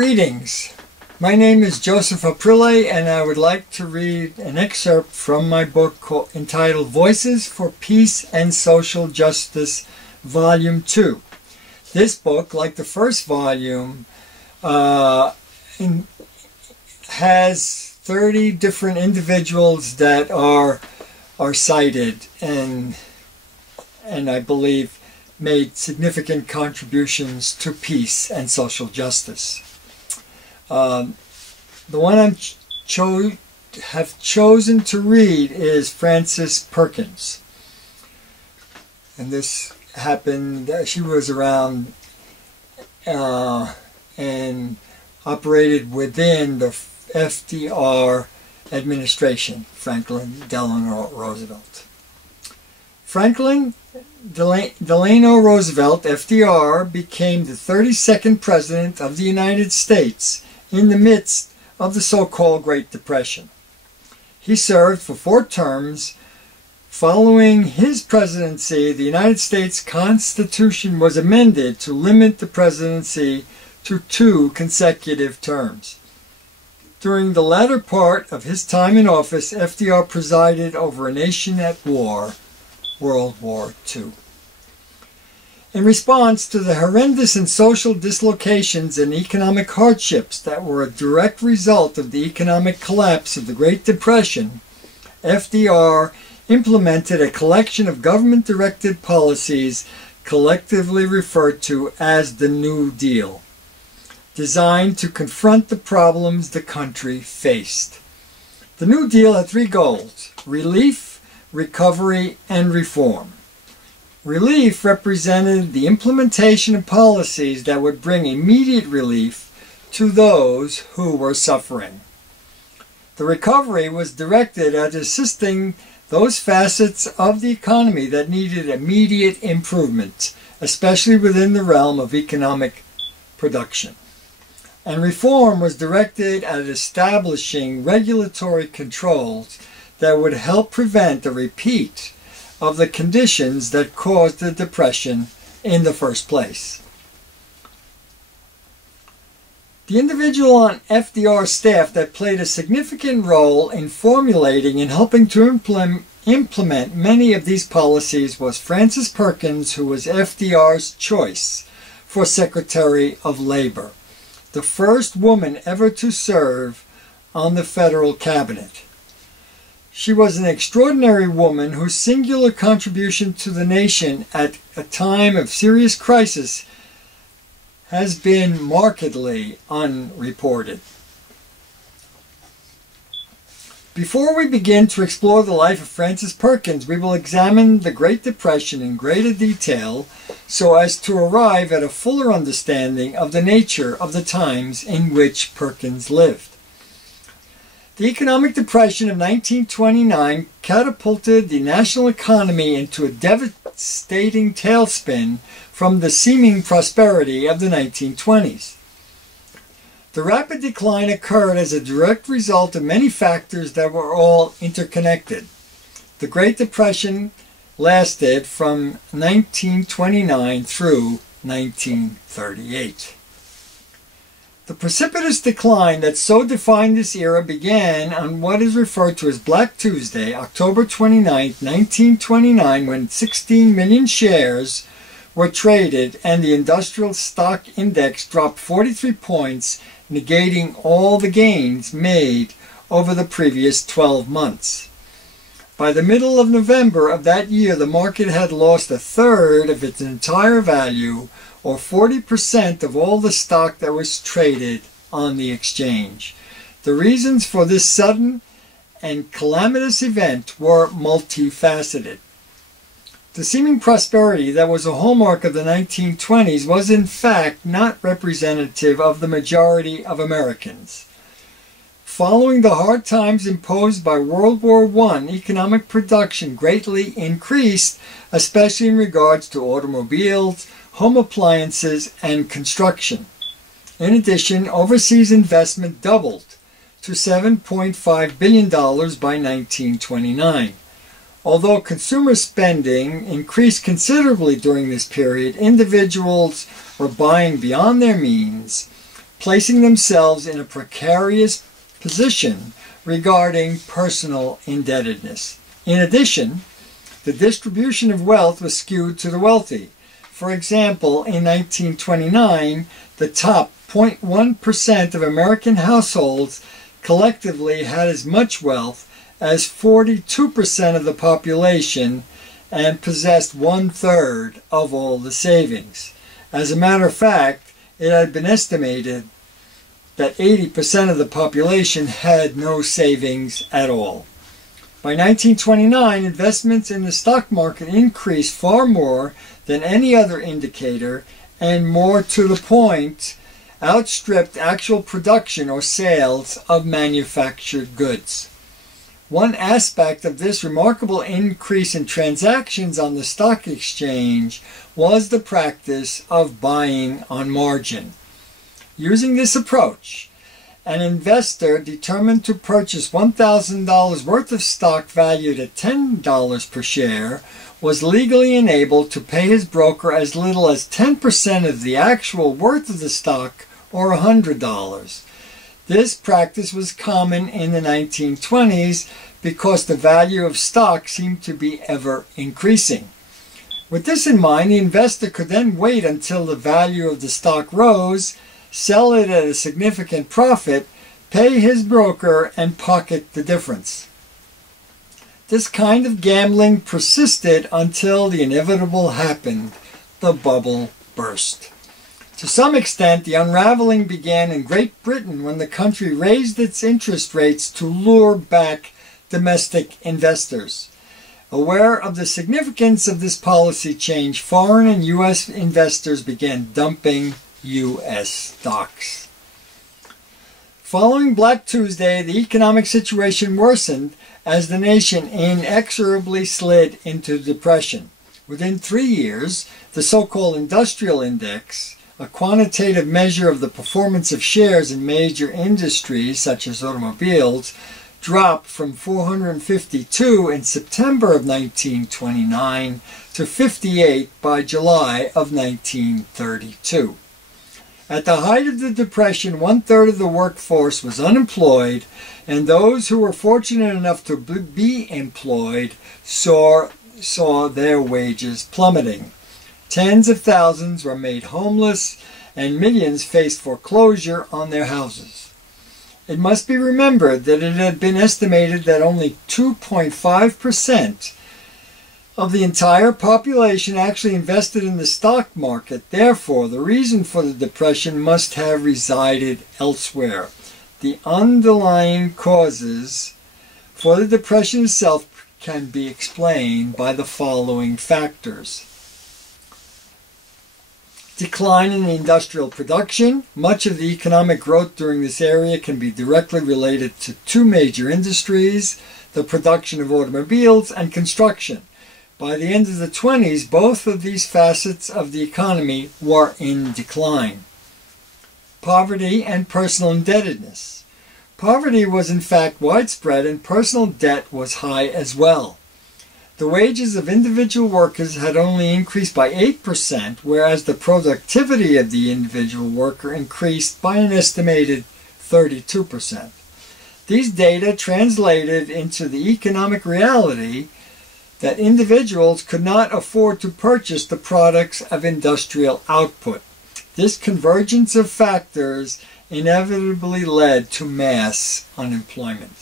Greetings. My name is Joseph Aprile, and I would like to read an excerpt from my book entitled Voices for Peace and Social Justice, Volume 2. This book, like the first volume, has 30 different individuals that are cited and I believe made significant contributions to peace and social justice. The one I have chosen to read is Frances Perkins. And this happened, she was around and operated within the FDR administration, Franklin Delano Roosevelt. Franklin Delano Roosevelt, FDR, became the 32nd President of the United States in the midst of the so-called Great Depression. He served for 4 terms. Following his presidency, the United States Constitution was amended to limit the presidency to 2 consecutive terms. During the latter part of his time in office, FDR presided over a nation at war, World War II. In response to the horrendous and social dislocations and economic hardships that were a direct result of the economic collapse of the Great Depression, FDR implemented a collection of government-directed policies collectively referred to as the New Deal, designed to confront the problems the country faced. The New Deal had 3 goals: relief, recovery, and reform. Relief represented the implementation of policies that would bring immediate relief to those who were suffering. The recovery was directed at assisting those facets of the economy that needed immediate improvement, especially within the realm of economic production. And reform was directed at establishing regulatory controls that would help prevent a repeat of the conditions that caused the Depression in the first place. The individual on FDR's staff that played a significant role in formulating and helping to implement many of these policies was Frances Perkins, who was FDR's choice for Secretary of Labor, the first woman ever to serve on the federal cabinet. She was an extraordinary woman whose singular contribution to the nation at a time of serious crisis has been markedly unreported. Before we begin to explore the life of Frances Perkins, we will examine the Great Depression in greater detail so as to arrive at a fuller understanding of the nature of the times in which Perkins lived. The economic depression of 1929 catapulted the national economy into a devastating tailspin from the seeming prosperity of the 1920s. The rapid decline occurred as a direct result of many factors that were all interconnected. The Great Depression lasted from 1929 through 1938. The precipitous decline that so defined this era began on what is referred to as Black Tuesday, October 29, 1929, when 16 million shares were traded and the industrial stock index dropped 43 points, negating all the gains made over the previous 12 months. By the middle of November of that year, the market had lost 1/3 of its entire value, or 40% of all the stock that was traded on the exchange. The reasons for this sudden and calamitous event were multifaceted. The seeming prosperity that was a hallmark of the 1920s was in fact not representative of the majority of Americans. Following the hard times imposed by World War I, economic production greatly increased, especially in regards to automobiles, home appliances, and construction. In addition, overseas investment doubled to $7.5 billion by 1929. Although consumer spending increased considerably during this period, individuals were buying beyond their means, placing themselves in a precarious position regarding personal indebtedness. In addition, the distribution of wealth was skewed to the wealthy. For example, in 1929, the top 0.1% of American households collectively had as much wealth as 42% of the population and possessed 1/3 of all the savings. As a matter of fact, it had been estimated that 80% of the population had no savings at all. By 1929, investments in the stock market increased far more than any other indicator, and more to the point, outstripped actual production or sales of manufactured goods. One aspect of this remarkable increase in transactions on the stock exchange was the practice of buying on margin. Using this approach, an investor determined to purchase $1,000 worth of stock valued at $10 per share was legally enabled to pay his broker as little as 10% of the actual worth of the stock, or $100. This practice was common in the 1920s because the value of stock seemed to be ever increasing. With this in mind, the investor could then wait until the value of the stock rose, sell it at a significant profit, pay his broker, and pocket the difference. This kind of gambling persisted until the inevitable happened. The bubble burst. To some extent, the unraveling began in Great Britain when the country raised its interest rates to lure back domestic investors. Aware of the significance of this policy change, foreign and U.S. investors began dumping U.S. stocks. Following Black Tuesday, the economic situation worsened as the nation inexorably slid into depression. Within 3 years, the so-called industrial index, a quantitative measure of the performance of shares in major industries such as automobiles, dropped from 452 in September of 1929 to 58 by July of 1932. At the height of the Depression, 1/3 of the workforce was unemployed, and those who were fortunate enough to be employed saw their wages plummeting. Tens of thousands were made homeless, and millions faced foreclosure on their houses. It must be remembered that it had been estimated that only 2.5% of the entire population actually invested in the stock market. Therefore, the reason for the depression must have resided elsewhere. The underlying causes for the depression itself can be explained by the following factors. Decline in industrial production. Much of the economic growth during this area can be directly related to two major industries, the production of automobiles and construction. By the end of the 20s, both of these facets of the economy were in decline. Poverty and personal indebtedness. Poverty was in fact widespread, and personal debt was high as well. The wages of individual workers had only increased by 8%, whereas the productivity of the individual worker increased by an estimated 32%. These data translated into the economic reality that individuals could not afford to purchase the products of industrial output. This convergence of factors inevitably led to mass unemployment.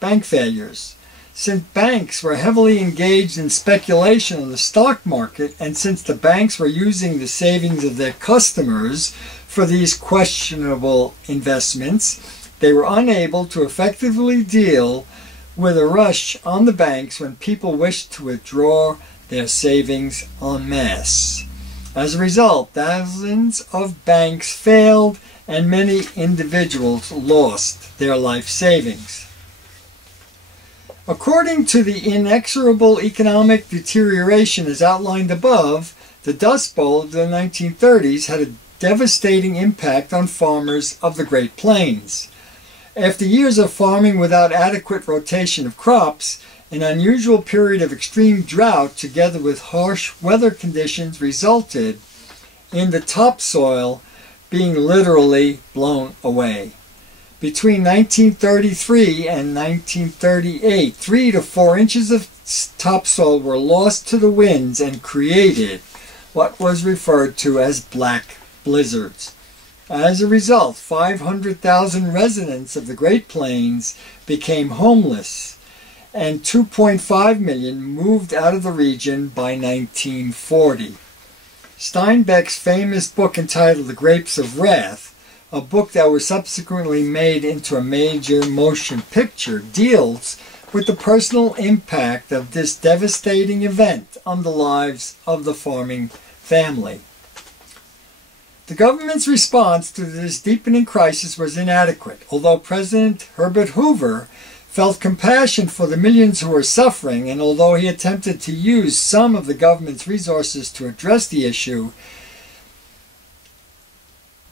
Bank failures. Since banks were heavily engaged in speculation on the stock market, and since the banks were using the savings of their customers for these questionable investments, they were unable to effectively deal with a rush on the banks when people wished to withdraw their savings en masse. As a result, thousands of banks failed and many individuals lost their life savings. According to the inexorable economic deterioration as outlined above, the Dust Bowl of the 1930s had a devastating impact on farmers of the Great Plains. After years of farming without adequate rotation of crops, an unusual period of extreme drought together with harsh weather conditions resulted in the topsoil being literally blown away. Between 1933 and 1938, 3 to 4 inches of topsoil were lost to the winds and created what was referred to as black blizzards. As a result, 500,000 residents of the Great Plains became homeless, and 2.5 million moved out of the region by 1940. Steinbeck's famous book entitled The Grapes of Wrath, a book that was subsequently made into a major motion picture, deals with the personal impact of this devastating event on the lives of the farming family. The government's response to this deepening crisis was inadequate. Although President Herbert Hoover felt compassion for the millions who were suffering, and although he attempted to use some of the government's resources to address the issue,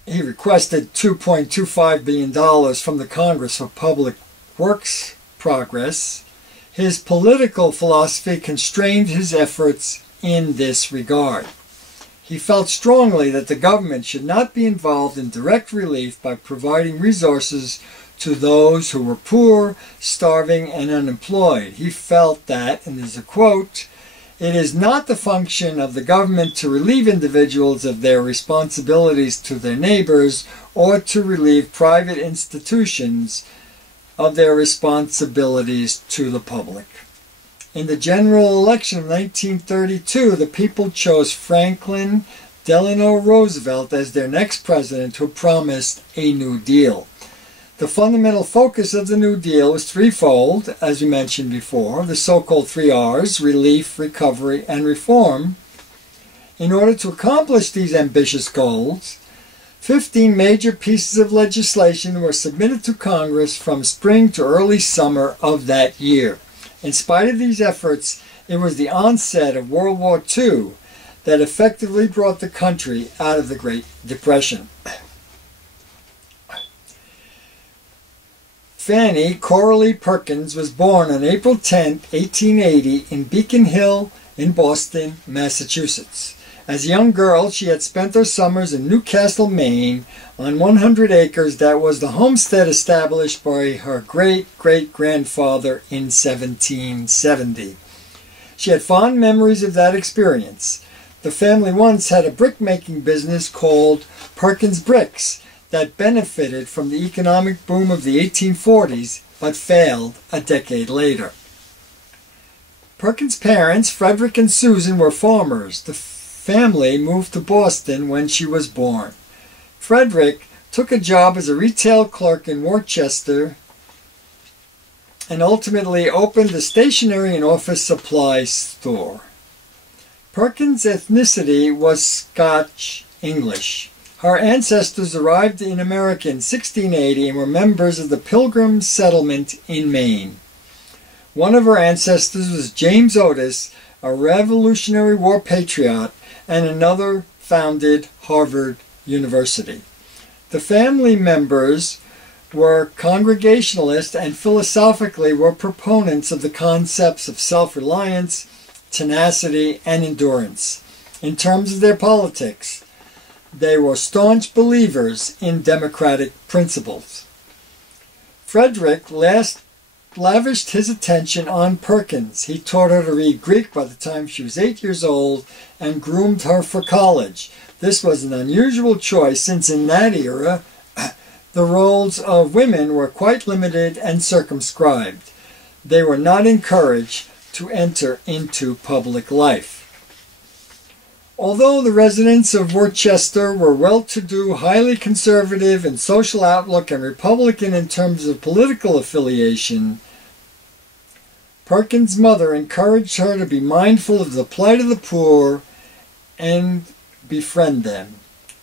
he requested $2.25 billion from the Congress for public works progress. His political philosophy constrained his efforts in this regard. He felt strongly that the government should not be involved in direct relief by providing resources to those who were poor, starving, and unemployed. He felt that, and there's a quote, "It is not the function of the government to relieve individuals of their responsibilities to their neighbors or to relieve private institutions of their responsibilities to the public." In the general election of 1932, the people chose Franklin Delano Roosevelt as their next president, who promised a New Deal. The fundamental focus of the New Deal was threefold, as we mentioned before, the so-called 3 R's, relief, recovery, and reform. In order to accomplish these ambitious goals, 15 major pieces of legislation were submitted to Congress from spring to early summer of that year. In spite of these efforts, it was the onset of World War II that effectively brought the country out of the Great Depression. Fanny Coralie Perkins was born on April 10, 1880 in Beacon Hill in Boston, Massachusetts. As a young girl, she had spent her summers in Newcastle, Maine, on 100 acres that was the homestead established by her great-great-grandfather in 1770. She had fond memories of that experience. The family once had a brick-making business called Perkins Bricks that benefited from the economic boom of the 1840s, but failed a decade later. Perkins' parents, Frederick and Susan, were farmers. The family moved to Boston when she was born. Frederick took a job as a retail clerk in Worcester and ultimately opened a stationery and office supply store. Perkins' ethnicity was Scotch-English. Her ancestors arrived in America in 1680 and were members of the Pilgrim settlement in Maine. One of her ancestors was James Otis, a Revolutionary War patriot, and another founded Harvard University. The family members were Congregationalists and philosophically were proponents of the concepts of self-reliance, tenacity, and endurance. In terms of their politics, they were staunch believers in democratic principles. Frederick lavished his attention on Perkins. He taught her to read Greek by the time she was 8 years old and groomed her for college. This was an unusual choice since in that era, the roles of women were quite limited and circumscribed. They were not encouraged to enter into public life. Although the residents of Worcester were well-to-do, highly conservative in social outlook and Republican in terms of political affiliation, Perkins' mother encouraged her to be mindful of the plight of the poor and befriend them.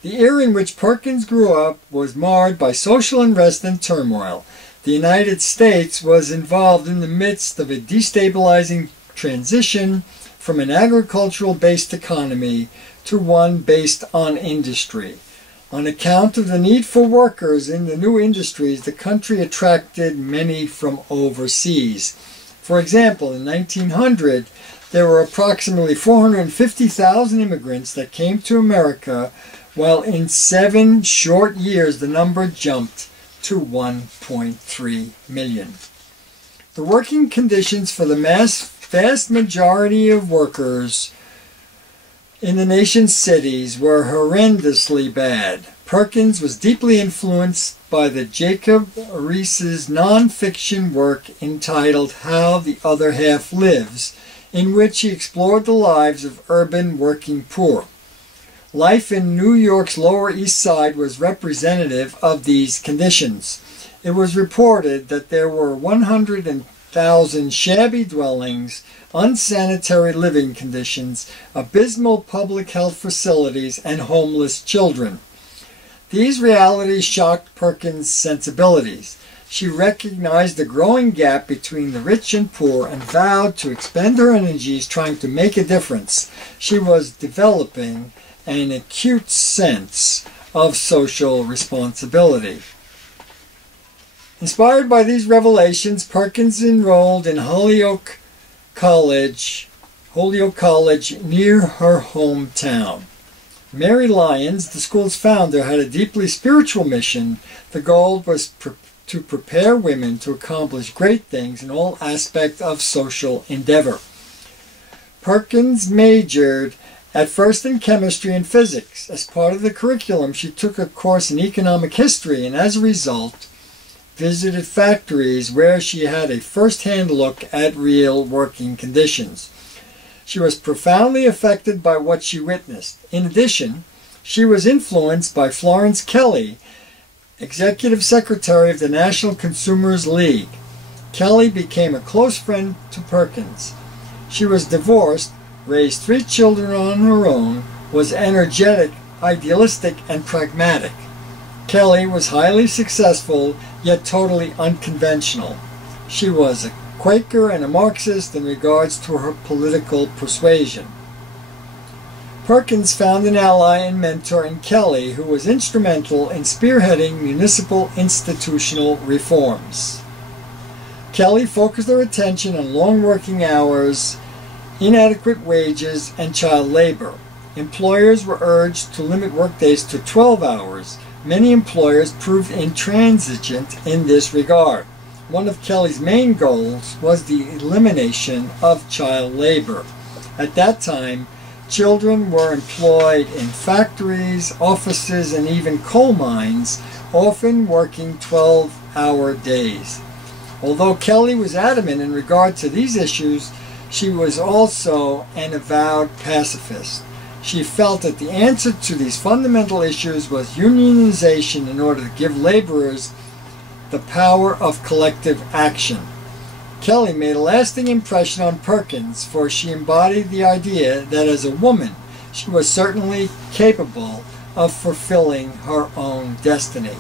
The era in which Perkins grew up was marred by social unrest and turmoil. The United States was involved in the midst of a destabilizing transition from an agricultural-based economy to one based on industry. On account of the need for workers in the new industries, the country attracted many from overseas. For example, in 1900, there were approximately 450,000 immigrants that came to America while in 7 short years the number jumped to 1.3 million. The working conditions for the vast majority of workers in the nation's cities were horrendously bad. Perkins was deeply influenced by the Jacob Riis's non-fiction work entitled How the Other Half Lives, in which he explored the lives of urban working poor. Life in New York's Lower East Side was representative of these conditions. It was reported that there were 100,000 shabby dwellings, unsanitary living conditions, abysmal public health facilities, and homeless children. These realities shocked Perkins' sensibilities. She recognized the growing gap between the rich and poor and vowed to expend her energies trying to make a difference. She was developing an acute sense of social responsibility. Inspired by these revelations, Perkins enrolled in Holyoke College near her hometown. Mary Lyons, the school's founder, had a deeply spiritual mission. The goal was to prepare women to accomplish great things in all aspects of social endeavor. Perkins majored at first in chemistry and physics. As part of the curriculum, she took a course in economic history and as a result visited factories where she had a first-hand look at real working conditions. She was profoundly affected by what she witnessed. In addition, she was influenced by Florence Kelley, Executive Secretary of the National Consumers League. Kelley became a close friend to Perkins. She was divorced, raised 3 children on her own, was energetic, idealistic, and pragmatic. Kelley was highly successful, yet totally unconventional. She was a Quaker and a Marxist in regards to her political persuasion. Perkins found an ally and mentor in Kelley, who was instrumental in spearheading municipal institutional reforms. Kelley focused her attention on long working hours, inadequate wages, and child labor. Employers were urged to limit workdays to 12 hours. Many employers proved intransigent in this regard. One of Kelley's main goals was the elimination of child labor. At that time, children were employed in factories, offices, and even coal mines, often working 12-hour days. Although Kelley was adamant in regard to these issues, she was also an avowed pacifist. She felt that the answer to these fundamental issues was unionization in order to give laborers the power of collective action. Kelley made a lasting impression on Perkins, for she embodied the idea that as a woman, she was certainly capable of fulfilling her own destiny.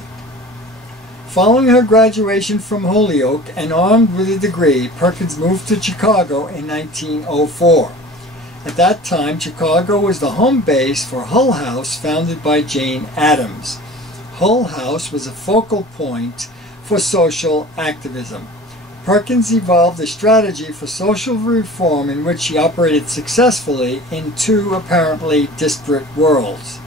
Following her graduation from Holyoke and armed with a degree, Perkins moved to Chicago in 1904. At that time, Chicago was the home base for Hull House, founded by Jane Addams. Hull House was a focal point for social activism. Perkins evolved a strategy for social reform in which she operated successfully in 2 apparently disparate worlds.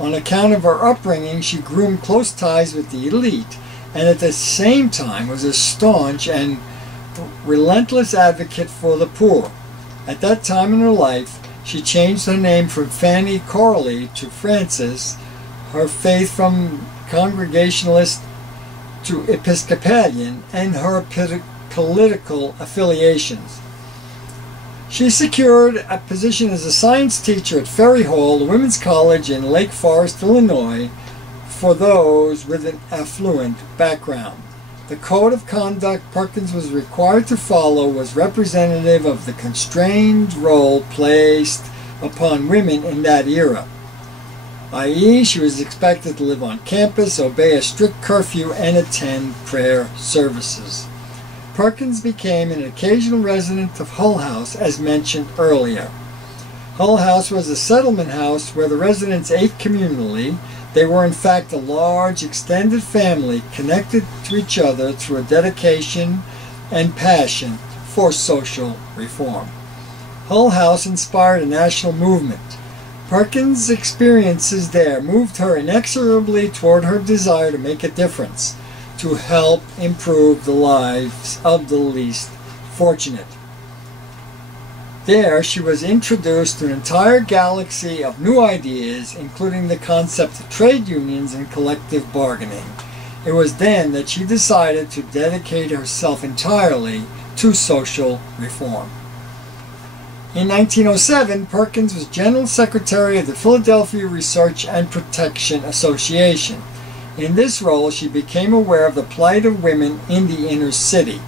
On account of her upbringing, she groomed close ties with the elite and at the same time was a staunch and relentless advocate for the poor. At that time in her life, she changed her name from Fanny Corley to Frances, her faith from Congregationalist to Episcopalian, and her political affiliations. She secured a position as a science teacher at Ferry Hall, the women's college in Lake Forest, Illinois, for those with an affluent background. The code of conduct Perkins was required to follow was representative of the constrained role placed upon women in that era. i.e., she was expected to live on campus, obey a strict curfew, and attend prayer services. Perkins became an occasional resident of Hull House, as mentioned earlier. Hull House was a settlement house where the residents ate communally. They were in fact a large, extended family connected to each other through a dedication and passion for social reform. Hull House inspired a national movement. Perkins' experiences there moved her inexorably toward her desire to make a difference, to help improve the lives of the least fortunate. There, she was introduced to an entire galaxy of new ideas, including the concept of trade unions and collective bargaining. It was then that she decided to dedicate herself entirely to social reform. In 1907, Perkins was General Secretary of the Philadelphia Research and Protection Association. In this role, she became aware of the plight of women in the inner city.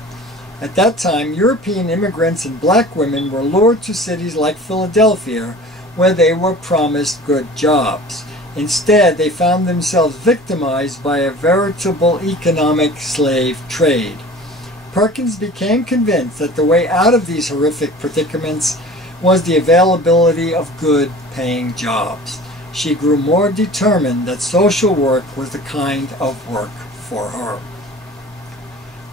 At that time, European immigrants and black women were lured to cities like Philadelphia, where they were promised good jobs. Instead, they found themselves victimized by a veritable economic slave trade. Perkins became convinced that the way out of these horrific predicaments was the availability of good-paying jobs. She grew more determined that social work was the kind of work for her.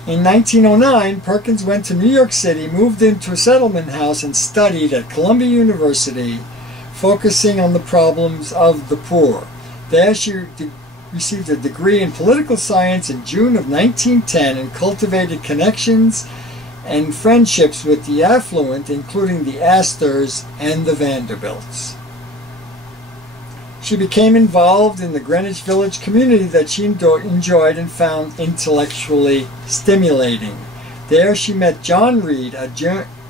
In 1909, Perkins went to New York City, moved into a settlement house, and studied at Columbia University, focusing on the problems of the poor. There she received a degree in political science in June of 1910 and cultivated connections and friendships with the affluent, including the Astors and the Vanderbilts. She became involved in the Greenwich Village community that she enjoyed and found intellectually stimulating. There she met John Reed, a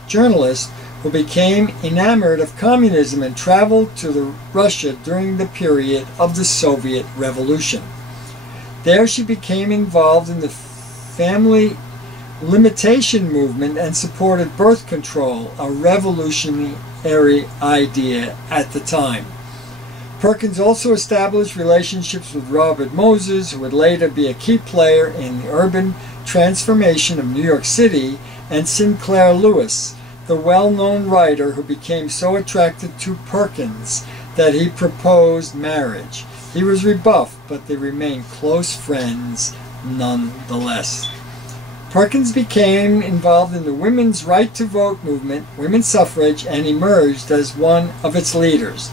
journalist who became enamored of communism and traveled to Russia during the period of the Soviet Revolution. There she became involved in the family limitation movement and supported birth control, a revolutionary idea at the time. Perkins also established relationships with Robert Moses, who would later be a key player in the urban transformation of New York City, and Sinclair Lewis, the well-known writer who became so attracted to Perkins that he proposed marriage. He was rebuffed, but they remained close friends nonetheless. Perkins became involved in the women's right to vote movement, women's suffrage, and emerged as one of its leaders.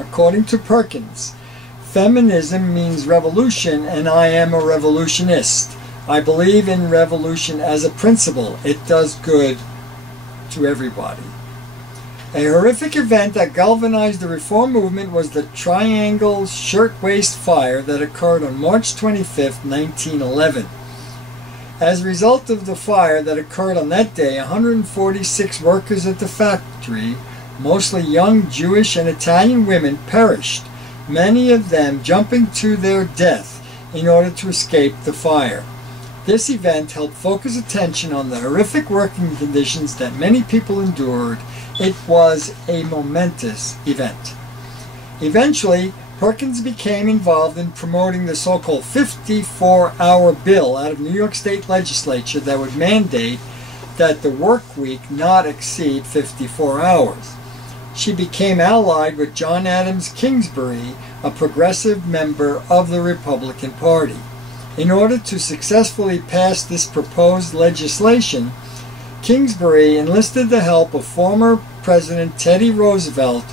According to Perkins, feminism means revolution, and I am a revolutionist. I believe in revolution as a principle. It does good to everybody. A horrific event that galvanized the reform movement was the Triangle Shirtwaist Fire that occurred on March 25, 1911. As a result of the fire that occurred on that day, 146 workers at the factory, mostly young Jewish and Italian women, perished, many of them jumping to their death in order to escape the fire. This event helped focus attention on the horrific working conditions that many people endured. It was a momentous event. Eventually, Perkins became involved in promoting the so-called 54-hour bill out of New York State legislature that would mandate that the work week not exceed 54 hours. She became allied with John Adams Kingsbury, a progressive member of the Republican Party. In order to successfully pass this proposed legislation, Kingsbury enlisted the help of former President Teddy Roosevelt,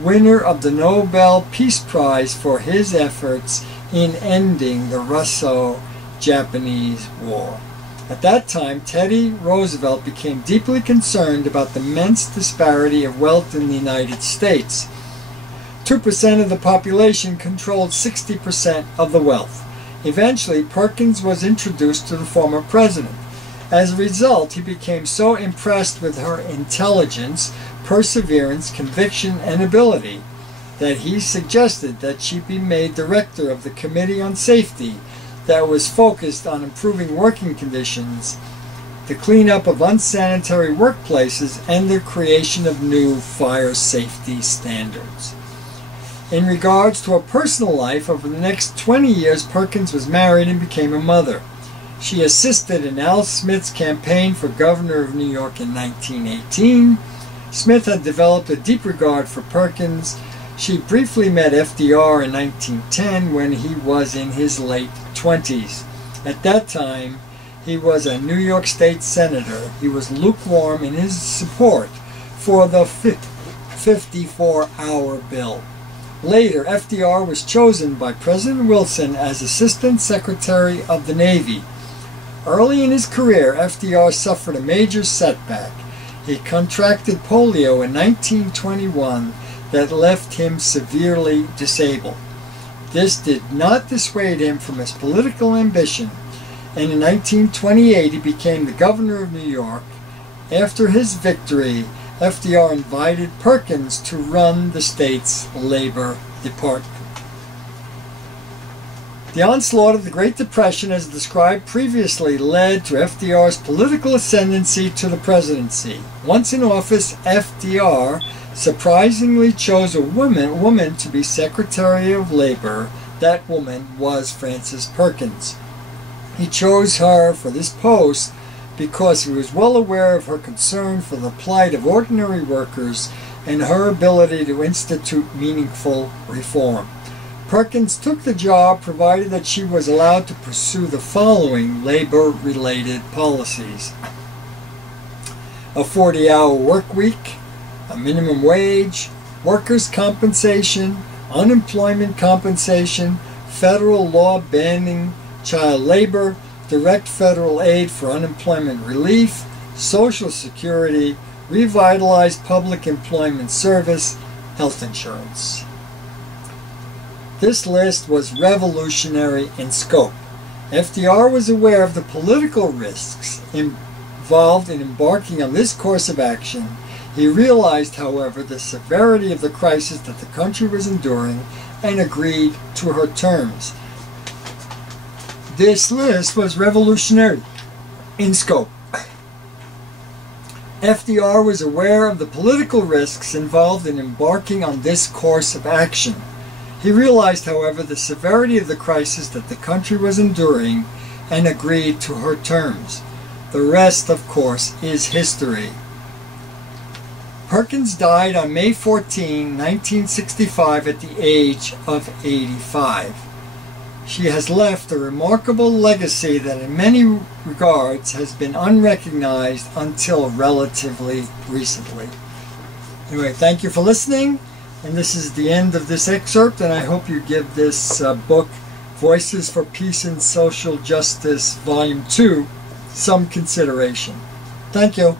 winner of the Nobel Peace Prize for his efforts in ending the Russo-Japanese War. At that time, Teddy Roosevelt became deeply concerned about the immense disparity of wealth in the United States. 2% of the population controlled 60% of the wealth. Eventually, Perkins was introduced to the former president. As a result, he became so impressed with her intelligence, perseverance, conviction, and ability that he suggested that she be made director of the Committee on Safety that was focused on improving working conditions, the cleanup of unsanitary workplaces, and the creation of new fire safety standards. In regards to her personal life, over the next 20 years, Perkins was married and became a mother. She assisted in Al Smith's campaign for governor of New York in 1918. Smith had developed a deep regard for Perkins. She briefly met FDR in 1910 when he was in his late 20s. At that time, he was a New York State Senator. He was lukewarm in his support for the 54-hour bill. Later, FDR was chosen by President Wilson as Assistant Secretary of the Navy. Early in his career, FDR suffered a major setback. He contracted polio in 1921 that left him severely disabled. This did not dissuade him from his political ambition, and in 1928 he became the governor of New York. After his victory, FDR invited Perkins to run the state's labor department. The onslaught of the Great Depression, as described previously, led to FDR's political ascendancy to the presidency. Once in office, FDR surprisingly chose a woman to be Secretary of Labor. That woman was Frances Perkins. He chose her for this post because he was well aware of her concern for the plight of ordinary workers and her ability to institute meaningful reform. Perkins took the job provided that she was allowed to pursue the following labor-related policies: a 40-hour work week, a minimum wage, workers' compensation, unemployment compensation, federal law banning child labor, direct federal aid for unemployment relief, Social Security, revitalized public employment service, health insurance. This list was revolutionary in scope. FDR was aware of the political risks involved in embarking on this course of action. He realized, however, the severity of the crisis that the country was enduring and agreed to her terms. This list was revolutionary in scope. FDR was aware of the political risks involved in embarking on this course of action. He realized, however, the severity of the crisis that the country was enduring and agreed to her terms. The rest, of course, is history. Perkins died on May 14, 1965 at the age of 85. She has left a remarkable legacy that in many regards has been unrecognized until relatively recently. Anyway, thank you for listening. And this is the end of this excerpt, and I hope you give this book, Voices for Peace and Social Justice, Volume 2, some consideration. Thank you.